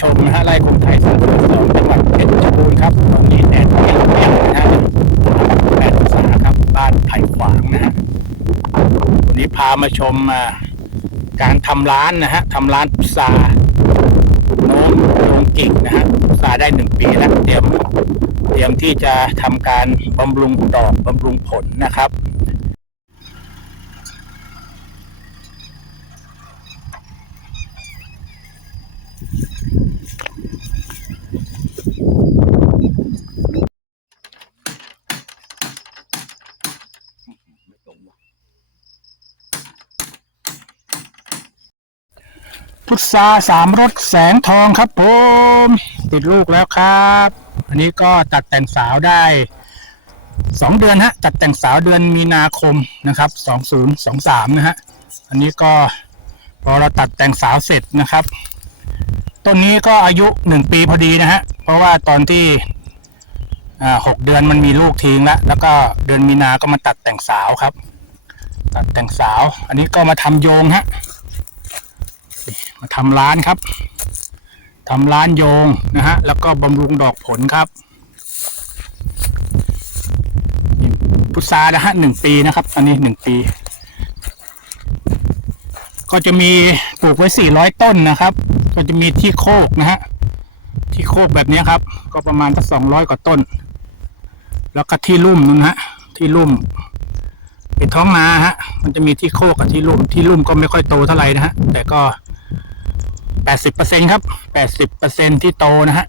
ชมนะฮะไร่คนไทยสองสองจังหวัดเพชรบูรณ์ครับตอนนี้แดดเปรี้ยงนะฮะแปดองศาครับบ้านไผ่ขวางนะฮะวันนี้พามาชมอ่าการทำร้านนะฮะทำร้านพุทราโน้มโรงกิ่งนะฮะพุทราได้หนึ่งปีแล้วเตรียมเตรียมที่จะทำการบำรุงดอกบำรุงผลนะครับ พุทราสามรสแสงทองครับผมติดลูกแล้วครับ อันนี้ก็ตัดแต่งสาวได้สองเดือนฮะตัดแต่งสาวเดือนมีนาคมนะครับสองศูนย์สองสามนะฮะอันนี้ก็พอเราตัดแต่งสาวเสร็จนะครับต้นนี้ก็อายุหนึ่งปีพอดีนะฮะเพราะว่าตอนที่หกเดือนมันมีลูกทิ้งแล้วแล้วก็เดือนมีนาก็มาตัดแต่งสาวครับ ตัดแต่งสาว อันนี้ก็มาทำโยงฮะ มาทำร้านครับทำร้านโยงนะฮะแล้วก็บำรุงดอกผลครับพุทรานะฮะหนึ่งปีนะครับ อันนี้หนึ่งปี ก็จะมีปลูกไว้สี่ร้อยต้นนะครับ ก็จะมีที่โคกนะฮะที่โคกแบบนี้ครับ ก็ประมาณสักสองร้อยกว่าต้น แล้วก็ที่ลุ่มนึงฮะที่ลุ่มเป็นท้องนาฮะ มันจะมีที่โคกกับที่ลุ่มที่ลุ่มก็ไม่ค่อยโตเท่าไหร่นะฮะแต่ก็ แปดสิบเปอร์เซ็นครับแปดสิบเปอร์เซ็นที่โตนะฮะ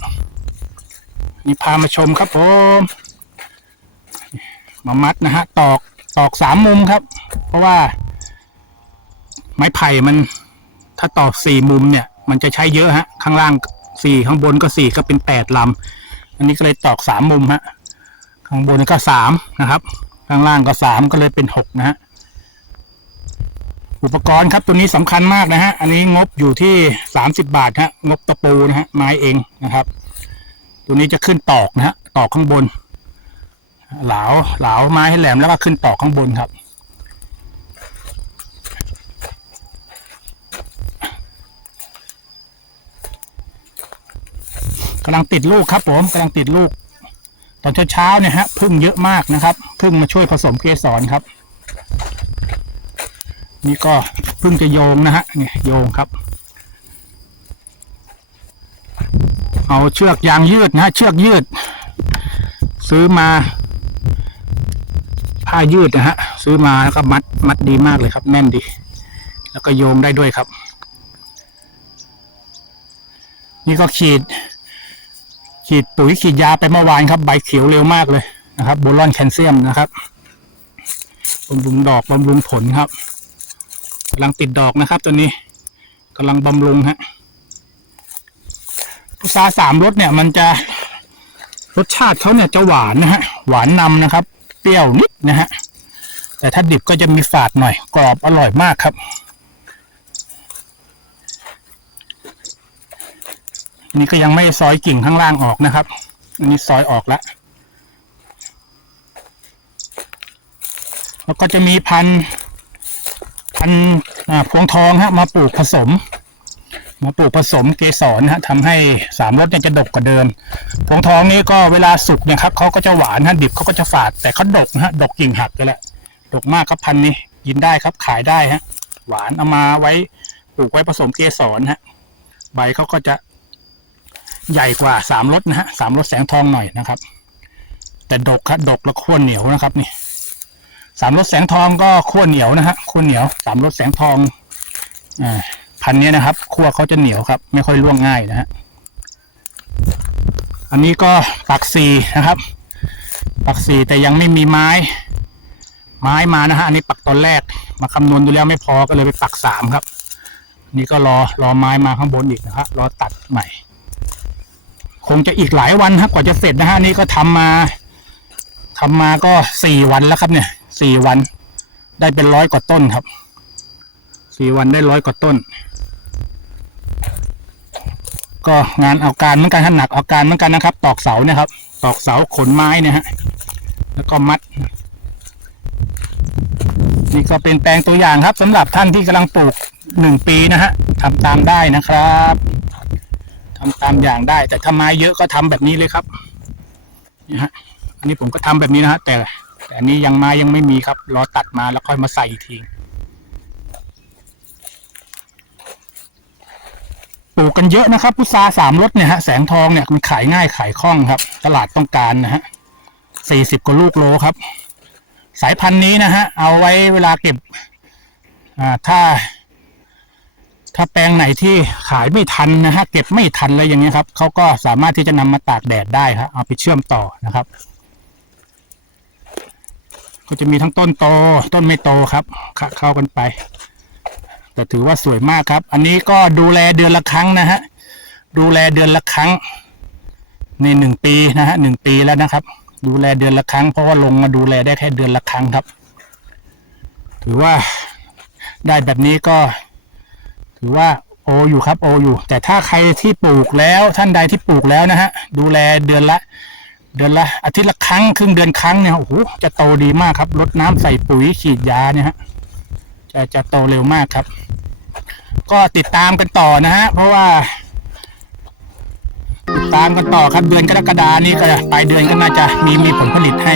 นี่พามาชมครับผมมามัดนะฮะตอกตอกสามมุมครับ เพราะว่า ไม้ไผ่มัน ถ้าตอกสี่มุมเนี่ย มันจะใช้เยอะฮะ ข้างล่างสี่ข้างบนก็สี่ก็เป็นแปดลำอันนี้ก็เลยตอกสามมุมฮะ ข้างบนก็สามนะครับ ข้างล่างก็สามก็เลยเป็นหกนะฮะ อุปกรณ์ครับตัวนี้สำคัญมากนะฮะ อันนี้งบอยู่ที่สามสิบาทฮะ งบตะปูนะฮะไม้เองนะครับ ตัวนี้จะขึ้นตอกนะฮะตอกข้างบน เหลาเหลาไม้ให้แหลมแล้วก็ขึ้นตอกข้างบนครับกำลังติดลูกครับผมกำลังติดลูก ตอนเช้าๆเนี่ยฮะพึ่งเยอะมากนะครับพึ่งมาช่วยผสมเกสรครับ นี่ก็เพิ่งจะโยงนะฮะเนี่ยโยงครับ เอาเชือกยางยืดนะฮะเชือกยืด ซื้อมา ผ้ายืดนะฮะซื้อมาแล้วก็มัดมัดดีมากเลยครับ แน่นดี แล้วก็โยงได้ด้วยครับ นี่ก็ขีดฉีดปุ๋ยฉีดยาไปเมื่อวานครับ ใบเขียวเร็วมากเลยนะครับโบลอนแคลเซียมนะครับบำรุงดอกบำรุงผลครับำลังติดดอกนะครับ ตัวนี้กำลังบำรุงฮะพุทราสามรสเนี่ยมันจะรสชาติเขาเนี่ยจะหวานนะฮะหวานนำนะครับ เปรี้ยวนิดนะฮะแต่ถ้าดิบก็จะมีฝาดหน่อย กรอบอร่อยมากครับนนี้ก็ยังไม่ซอยกิ่งข้างล่างออกนะครับ อันนี้ซอยออกแล้วแล้วก็จะมีพันธุ์ พันธุ์อ่าพวงทองฮะมาปลูกผสม มาปลูกผสมเกสรฮะทำให้สามรสเนี่ยจะดกกว่าเดิมพวงทองนี้ก็เวลาสุกเนี่ยครับเขาก็จะหวานฮะดิบเขาก็จะฝาด แต่เขาดกนะฮะดกกิ่งหักเลยแหละดกมากครับพันธุ์นี้กินได้ครับขายได้ฮะหวานเอามาไว้ปลูกไว้ผสมเกสรฮะใบเขาก็จะใหญ่กว่าสามรสนะฮะสามรสแสงทองหน่อยนะครับ แต่ดกครับดกแล้วขั้วเหนียวนะครับนี่ สามรสแสงทองก็ขั้วเหนียวนะฮะขั้วเหนียวสามรสแสงทองอ่าพันนี้นะครับขั้วเขาจะเหนียวครับ ไม่ค่อยร่วงง่ายนะฮะอันนี้ก็ปักสีนะครับ ปักสีแต่ยังไม่มีไม้ ไม้มานะฮะอันนี้ปักตอนแรกมาคำนวณดูแล้วไม่พอก็เลยไปปักสามครับ นี่ก็รอรอไม้มาข้างบนอีกนะครับรอตัดใหม่ คงจะอีกหลายวันครับกว่าจะเสร็จนะฮะนี่ก็ทำมาทำมาก็สี่วันแล้วครับเนี่ย สี่วัน ได้เป็นร้อยกว่าต้นครับ สี่วันได้ร้อยกว่าต้น ก็งานเอาการเหมือนกันขหนักเอาการเหมือนกันนะครับ ตอกเสาเนี่ยครับ ตอกเสาขนไม้เนี่ยฮะ แล้วก็มัด นี่ก็เป็นแปลงตัวอย่างครับสำหรับท่านที่กำลังปลูกหนึ่งปีนะฮะทำตามได้นะครับทำตามอย่างได้ แต่ถ้าไม้เยอะก็ทำแบบนี้เลยครับนี่ฮะอันนี้ผมก็ทำแบบนี้นะฮะแต่ แต่อันนี้ยังไม้ยังไม่มีครับ รอตัดมาแล้วค่อยมาใส่อีกทีปลูกกันเยอะนะครับ พุทราสามรสเนี่ยฮะแสงทองเนี่ยมันขายง่ายขายคล่องครับ ตลาดต้องการนะฮะสี่สิบกว่าลูกโลครับ สายพันธุ์นี้นะฮะเอาไว้เวลาเก็บอ่าถ้า ถ้าแปลงไหนที่ขายไม่ทันนะฮะเก็บไม่ทันอะไรอย่างเงี้ยครับเขาก็สามารถที่จะนำมาตากแดดได้ครับเอาไปเชื่อมต่อนะครับ ก็จะมีทั้งต้นโตต้นไม่โตครับเข้ากันไป แต่ถือว่าสวยมากครับ อันนี้ก็ดูแลเดือนละครั้งนะฮะดูแลเดือนละครั้งในหนึ่งปีนะฮะหนึ่งปีแล้วนะครับ ดูแลเดือนละครั้งเพราะว่าลงมาดูแลได้แค่เดือนละครั้งครับ ถือว่าได้แบบนี้ก็ ถือว่าโออยู่ครับโออยู่ แต่ถ้าใครที่ปลูกแล้วท่านใดที่ปลูกแล้วนะฮะดูแลเดือนละ เดือนละอาทิตย์ละครั้งครึ่งเดือนครั้งเนี่ยโอ้โหจะโตดีมากครับรดน้ำใส่ปุ๋ยฉีดยาเนี่ยฮะจะจะโตเร็วมากครับ ก็ติดตามกันต่อนะฮะเพราะว่า ติดตามกันต่อครับเดือนกรกฎานี้ก็ปลายเดือนก็น่าจะมีมีผลผลิตให้